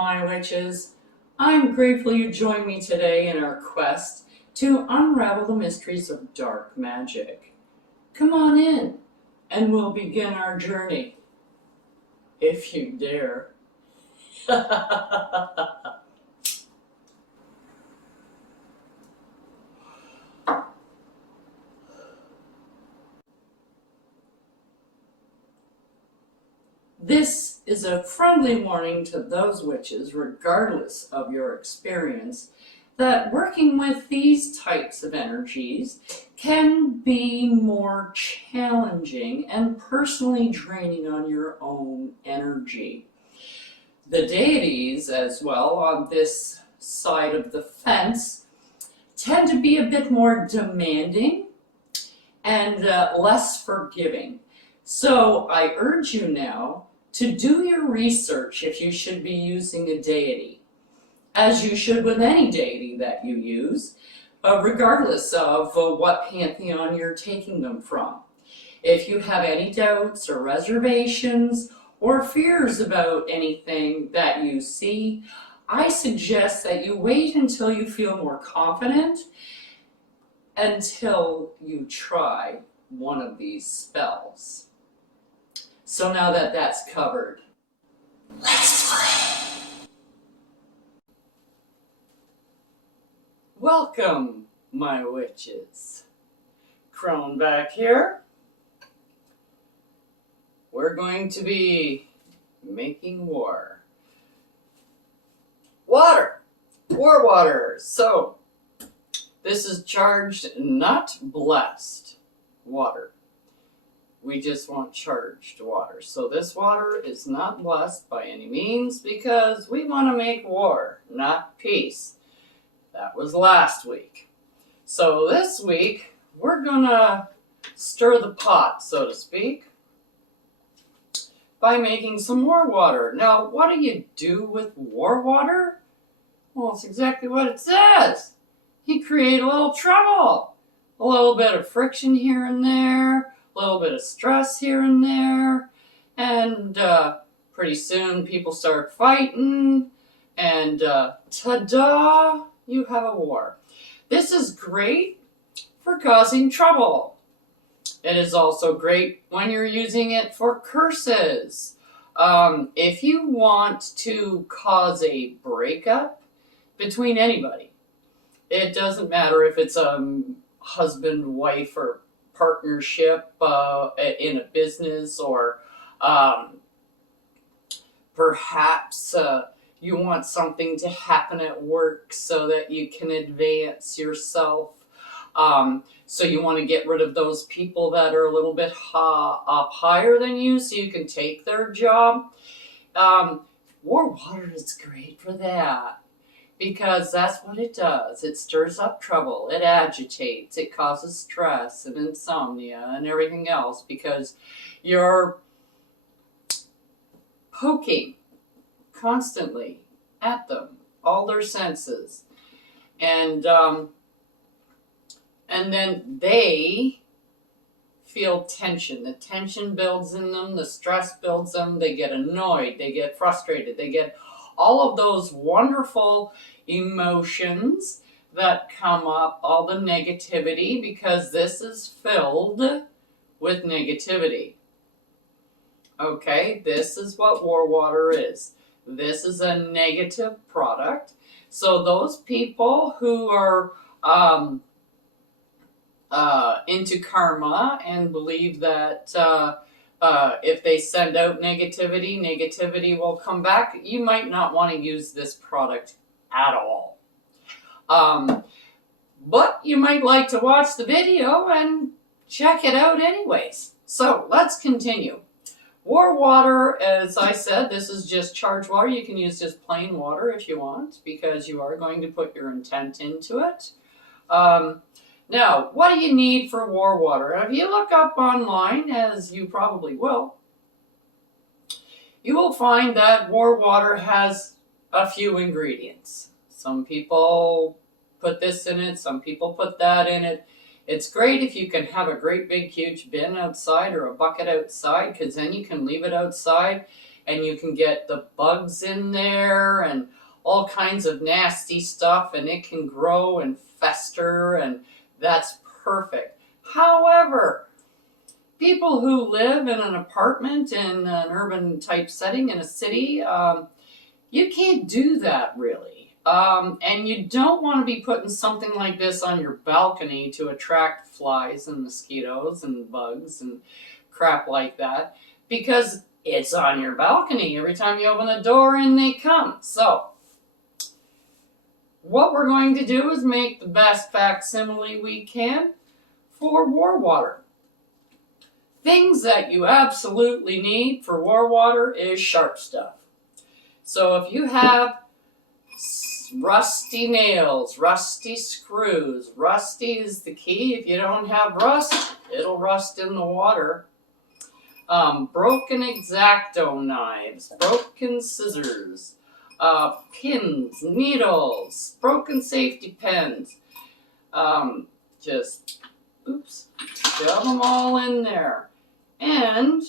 my witches. I'm grateful you joined me today in our quest to unravel the mysteries of dark magic. Come on in, and we'll begin our journey, if you dare. This is a friendly warning to those witches, regardless of your experience, that working with these types of energies can be more challenging and personally draining on your own energy. The deities, as well, on this side of the fence, tend to be a bit more demanding and less forgiving. So I urge you now to do your research if you should be using a deity, as you should with any deity that you use, regardless of what pantheon you're taking them from. If you have any doubts or reservations or fears about anything that you see, I suggest that you wait until you feel more confident until you try one of these spells. So now that that's covered, let's play! Welcome, my witches. Crone back here. We're going to be making war. Water! War water! So, this is charged, not blessed water. We just want charged water. So this water is not blessed by any means because we want to make war, not peace. That was last week. So this week, we're gonna stir the pot, so to speak, by making some war water. Now, what do you do with war water? Well, it's exactly what it says. You create a little trouble, a little bit of friction here and there, a little bit of stress here and there, and pretty soon people start fighting, and ta-da, you have a war. This is great for causing trouble. It is also great when you're using it for curses. If you want to cause a breakup between anybody, it doesn't matter if it's a husband, wife, or partnership in a business, or perhaps you want something to happen at work so that you can advance yourself. So you want to get rid of those people that are a little bit up higher than you so you can take their job. War water is great for that. Because that's what it does. It stirs up trouble, it agitates, it causes stress and insomnia and everything else because you're poking constantly at them, all their senses. And then they feel tension. The tension builds in them, the stress builds them, they get annoyed, they get frustrated, they get all of those wonderful emotions that come up, all the negativity, because this is filled with negativity. Okay, this is what war water is. This is a negative product. So those people who are into karma and believe that if they send out negativity, negativity will come back. You might not want to use this product at all. But you might like to watch the video and check it out anyways. So let's continue. War water, as I said, this is just charged water. You can use just plain water if you want, because you are going to put your intent into it. Now, what do you need for war water? If you look up online, as you probably will, you will find that war water has a few ingredients. Some people put this in it, some people put that in it. It's great if you can have a great big huge bin outside or a bucket outside, because then you can leave it outside and you can get the bugs in there and all kinds of nasty stuff, and it can grow and fester, and that's perfect. However, people who live in an apartment in an urban type setting in a city, you can't do that really. And you don't want to be putting something like this on your balcony to attract flies and mosquitoes and bugs and crap like that, because it's on your balcony. Every time you open the door, in they come. So what we're going to do is make the best facsimile we can for war water. Things that you absolutely need for war water is sharp stuff. So if you have rusty nails, rusty screws, rusty is the key. If you don't have rust, it'll rust in the water. Broken X-Acto knives, broken scissors, pins, needles, broken safety pins. Just, oops, shove them all in there. And,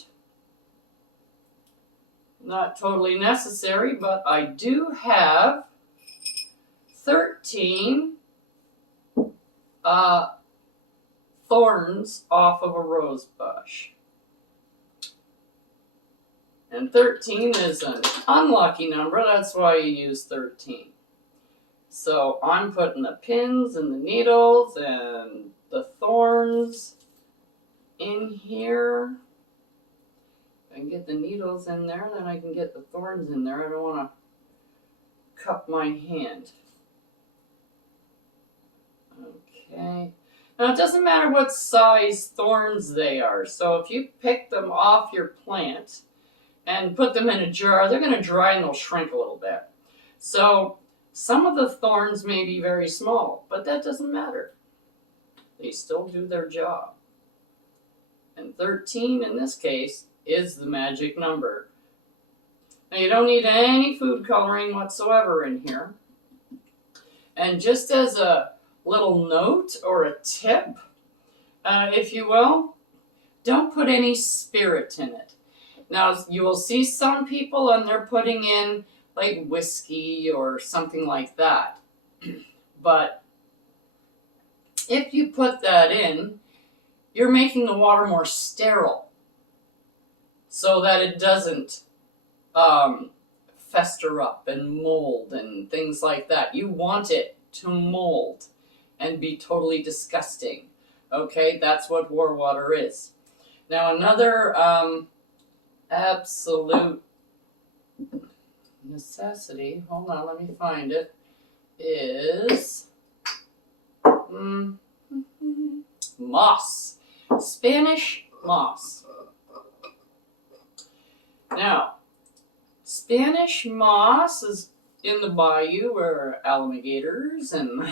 not totally necessary, but I do have 13 thorns off of a rose bush. And 13 is an unlucky number, that's why you use 13. So I'm putting the pins and the needles and the thorns in here. If I can get the needles in there, then I can get the thorns in there. I don't want to cup my hand. Okay. Now it doesn't matter what size thorns they are. So if you pick them off your plant and put them in a jar, they're going to dry and they'll shrink a little bit. So some of the thorns may be very small, but that doesn't matter. They still do their job. And 13 in this case is the magic number. Now you don't need any food coloring whatsoever in here. And just as a little note or a tip, if you will, don't put any spirit in it. Now you will see some people and they're putting in like whiskey or something like that. But if you put that in, you're making the water more sterile so that it doesn't fester up and mold and things like that. You want it to mold and be totally disgusting. Okay, that's what war water is. Now another absolute necessity, hold on, let me find it, is moss. Spanish moss. Now, Spanish moss is in the bayou where alligators and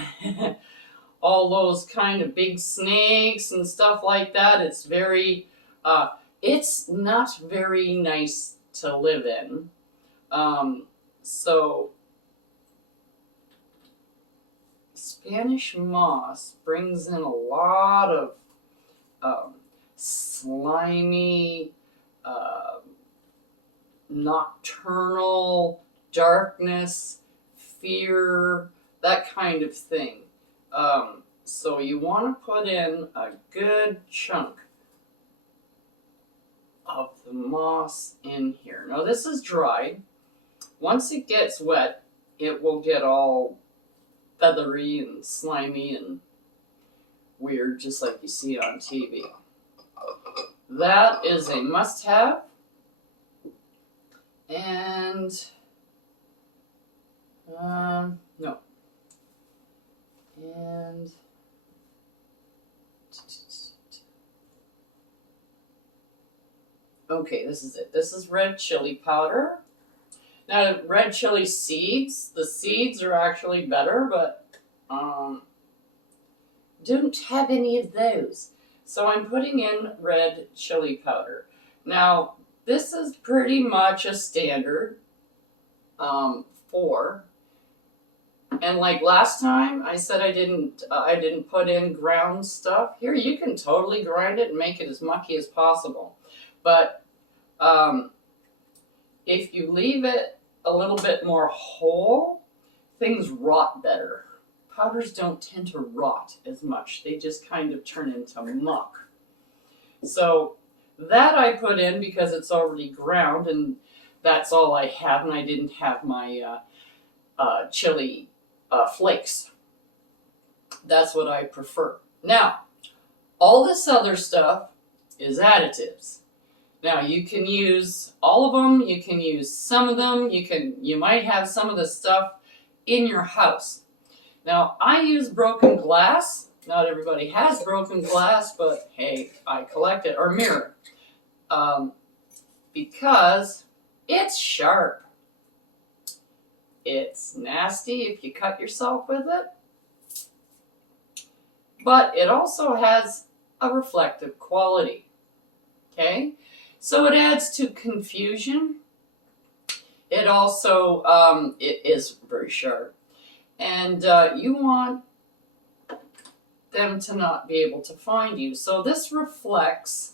all those kind of big snakes and stuff like that. It's very, it's not very nice to live in. So Spanish moss brings in a lot of slimy, nocturnal darkness, fear, that kind of thing. So you want to put in a good chunk of the moss in here. Now this is dried. Once it gets wet, it will get all feathery and slimy and weird, just like you see on TV. That is a must-have. And no. And okay, this is it. This is red chili powder. Now, red chili seeds, the seeds are actually better, but don't have any of those. So I'm putting in red chili powder. Now, this is pretty much a standard for. And like last time, I said I didn't put in ground stuff. Here, you can totally grind it and make it as mucky as possible. But if you leave it a little bit more whole, things rot better. Powders don't tend to rot as much. They just kind of turn into muck. So that I put in because it's already ground, and that's all I have, and I didn't have my chili flakes. That's what I prefer. Now, all this other stuff is additives. Now, you can use all of them, you can use some of them, you might have some of the stuff in your house. Now, I use broken glass. Not everybody has broken glass, but hey, I collect it, or mirror, because it's sharp. It's nasty if you cut yourself with it, but it also has a reflective quality. Okay, so it adds to confusion. It also it is very sharp, and you want them to not be able to find you. So this reflects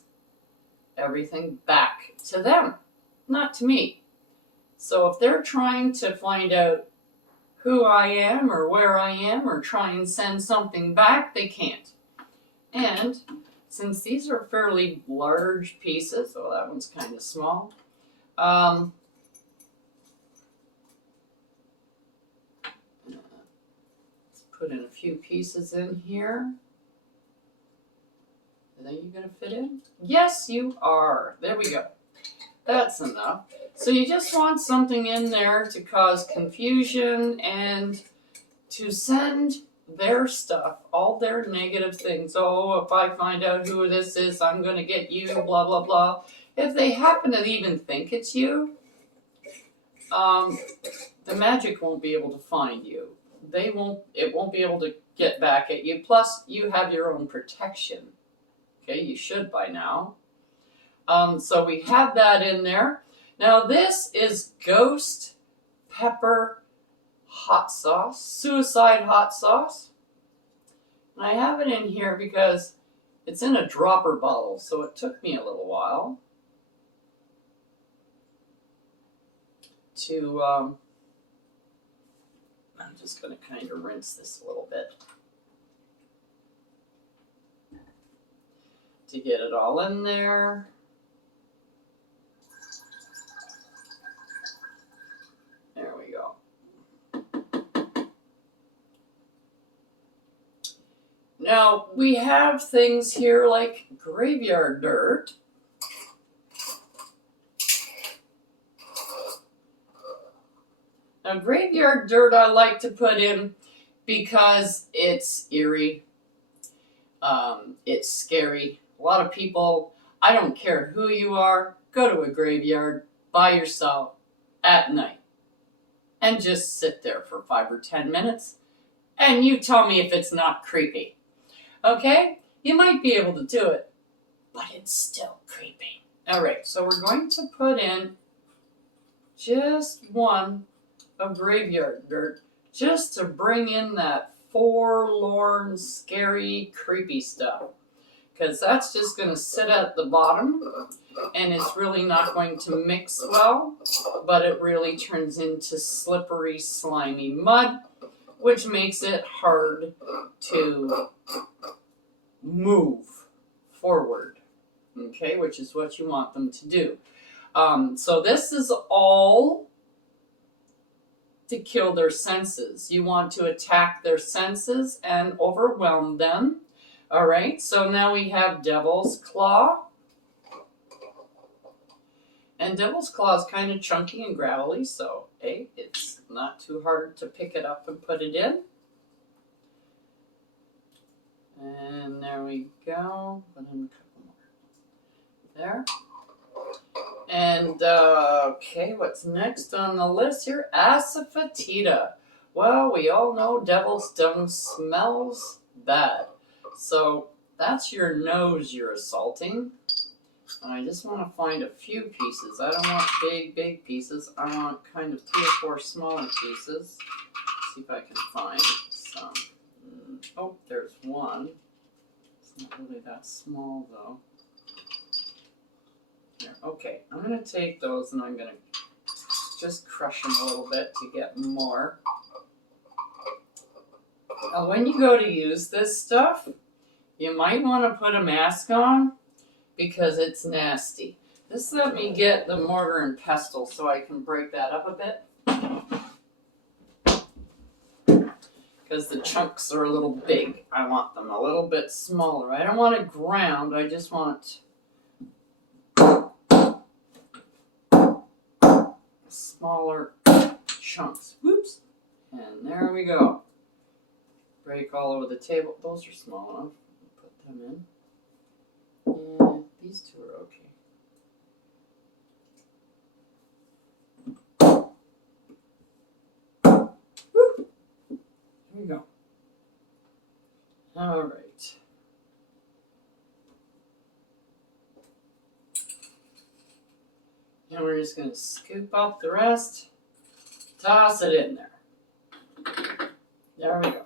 everything back to them, not to me. So if they're trying to find out who I am or where I am or try and send something back, they can't. And since these are fairly large pieces, oh, that one's kind of small, put in a few pieces in here. Are you going to fit in? Yes, you are. There we go. That's enough. So you just want something in there to cause confusion and to send their stuff, all their negative things. Oh, if I find out who this is, I'm going to get you, blah, blah, blah. If they happen to even think it's you, the magic won't be able to find you. It won't be able to get back at you. Plus, you have your own protection. Okay, you should by now. So we have that in there. Now this is Ghost Pepper Hot Sauce, Suicide Hot Sauce. And I have it in here because it's in a dropper bottle, so it took me a little while to, I'm just going to kind of rinse this a little bit to get it all in there. There we go. Now, we have things here like graveyard dirt. Now, graveyard dirt I like to put in because it's eerie. It's scary. A lot of people, I don't care who you are, go to a graveyard by yourself at night and just sit there for 5 or 10 minutes and you tell me if it's not creepy. Okay? You might be able to do it, but it's still creepy. All right, so we're going to put in just one of graveyard dirt just to bring in that forlorn, scary, creepy stuff. Because that's just going to sit at the bottom and it's really not going to mix well, but it really turns into slippery, slimy mud, which makes it hard to move forward, okay, which is what you want them to do. So this is all to kill their senses. You want to attack their senses and overwhelm them. All right, so now we have Devil's Claw. And Devil's Claw is kind of chunky and gravelly, so hey, it's not too hard to pick it up and put it in. And there we go. Put in a couple more. There. And, okay, what's next on the list here? Asafoetida. Well, we all know devil's dung smells bad. So that's your nose you're assaulting. And I just want to find a few pieces. I don't want big pieces. I want kind of 3 or 4 smaller pieces. See if I can find some. Oh, there's one. It's not really that small though. There. Okay, I'm going to take those and I'm going to just crush them a little bit to get more. Now, when you go to use this stuff, you might want to put a mask on because it's nasty. Just let me get the mortar and pestle so I can break that up a bit. Because the chunks are a little big. I want them a little bit smaller. I don't want it ground, I just want smaller chunks. Whoops. And there we go. Break all over the table. Those are small enough. Put them in. And these two are okay. Woo. Here we go. All right. And we're just going to scoop up the rest, toss it in there. There we go.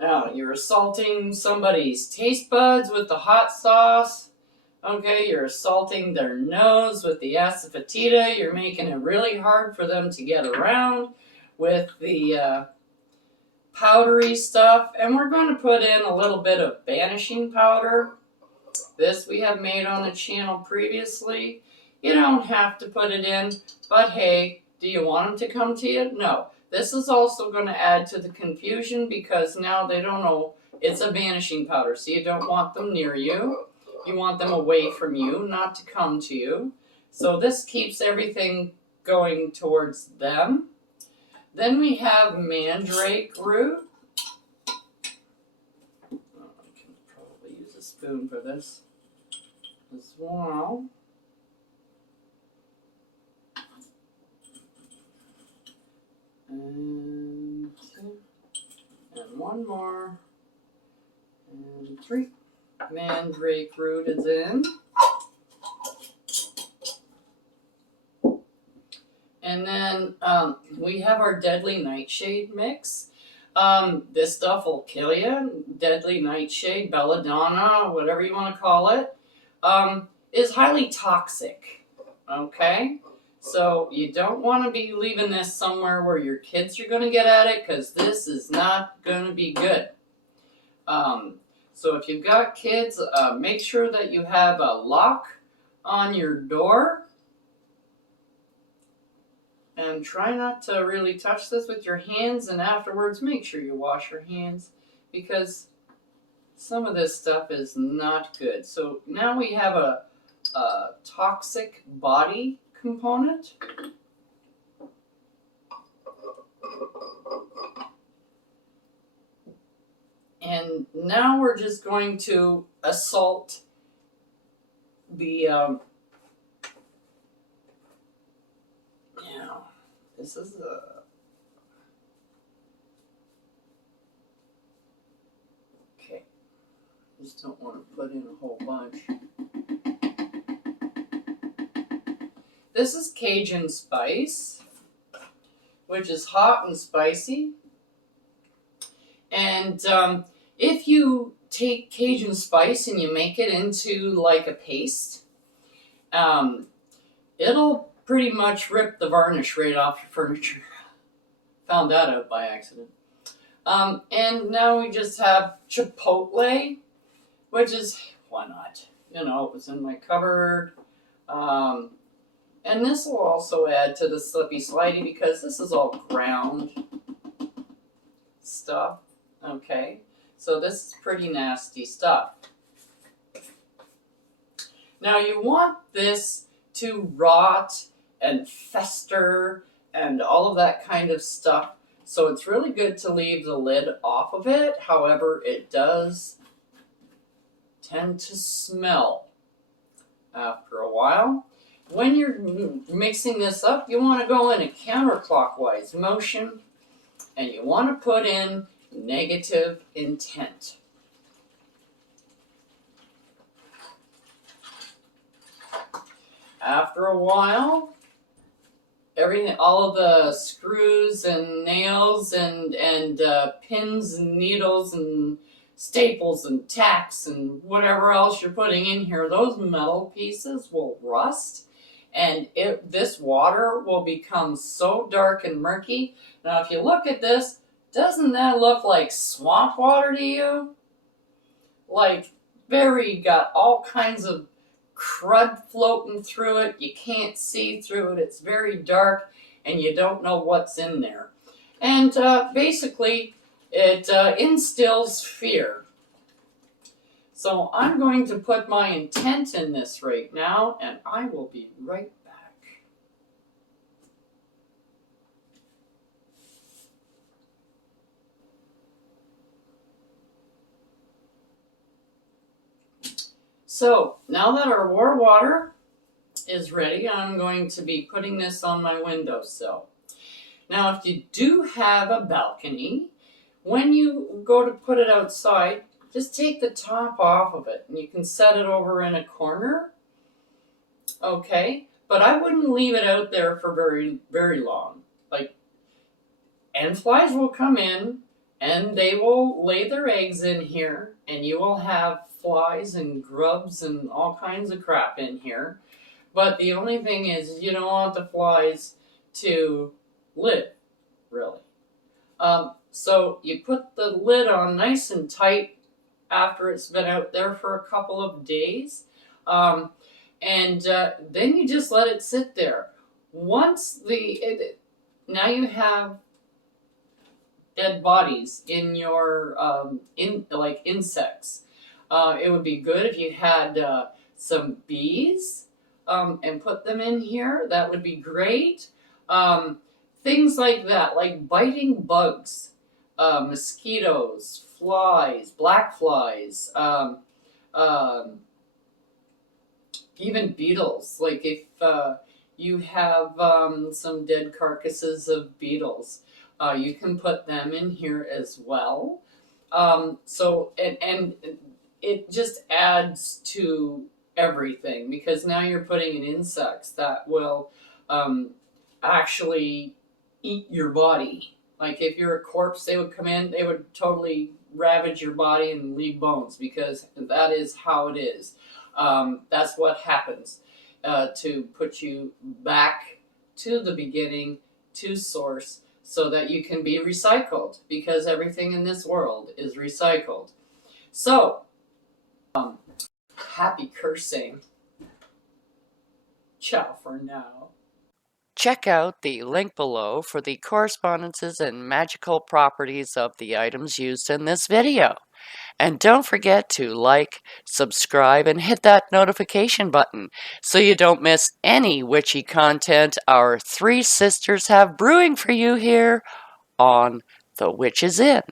Now, you're assaulting somebody's taste buds with the hot sauce. Okay, you're assaulting their nose with the asafoetida. You're making it really hard for them to get around with the powdery stuff. And we're going to put in a little bit of banishing powder. This we have made on the channel previously. You don't have to put it in, but hey, do you want them to come to you? No. This is also going to add to the confusion because now they don't know it's a banishing powder, so you don't want them near you. You want them away from you, not to come to you. So this keeps everything going towards them. Then we have mandrake root. Oh, I can probably use a spoon for this as well. And two, and one more, and three. Mandrake root is in. And then we have our deadly nightshade mix. This stuff will kill you. Deadly nightshade, belladonna, whatever you want to call it, is highly toxic. Okay? So you don't want to be leaving this somewhere where your kids are going to get at it because this is not going to be good. So if you've got kids, make sure that you have a lock on your door. And try not to really touch this with your hands, and afterwards make sure you wash your hands because some of this stuff is not good. So now we have a toxic body component. And now we're just going to assault the this is okay. Just don't want to put in a whole bunch. This is Cajun spice, which is hot and spicy. And if you take Cajun spice and you make it into like a paste, it'll pretty much rip the varnish right off your furniture. Found that out by accident. And now we just have chipotle, which is, why not? You know, it was in my cupboard. And this will also add to the slippy slidey because this is all ground stuff. Okay, so this is pretty nasty stuff. Now you want this to rot and fester and all of that kind of stuff. So it's really good to leave the lid off of it. However, it does tend to smell after a while. When you're mixing this up, you want to go in a counterclockwise motion and you want to put in negative intent. After a while, everything, all of the screws and nails and pins and needles and staples and tacks and whatever else you're putting in here, those metal pieces will rust and this water will become so dark and murky. Now if you look at this, doesn't that look like swamp water to you? Like got all kinds of crud floating through it. You can't see through it. It's very dark and you don't know what's in there. And basically it instills fear. So I'm going to put my intent in this right now, and I will be right back. So now that our war water is ready, I'm going to be putting this on my windowsill. Now if you do have a balcony, when you go to put it outside, just take the top off of it and you can set it over in a corner. Okay, but I wouldn't leave it out there for very long. And flies will come in and they will lay their eggs in here, and you will have flies and grubs and all kinds of crap in here. But the only thing is you don't want the flies to live, really. So you put the lid on nice and tight after it's been out there for a couple of days. Then you just let it sit there. Once now you have dead bodies in your like insects. It would be good if you had some bees and put them in here. That would be great. Things like that, like biting bugs, mosquitoes, flies, black flies, even beetles. Like if you have some dead carcasses of beetles, you can put them in here as well. So it just adds to everything, because now you're putting in insects that will actually eat your body. Like if you're a corpse, they would come in, they would totally ravage your body and leave bones, because that is how it is. That's what happens to put you back to the beginning, to source, so that you can be recycled, because everything in this world is recycled. So, happy cursing. Ciao for now. Check out the link below for the correspondences and magical properties of the items used in this video. And don't forget to like, subscribe, and hit that notification button so you don't miss any witchy content our three sisters have brewing for you here on The Witches Inn.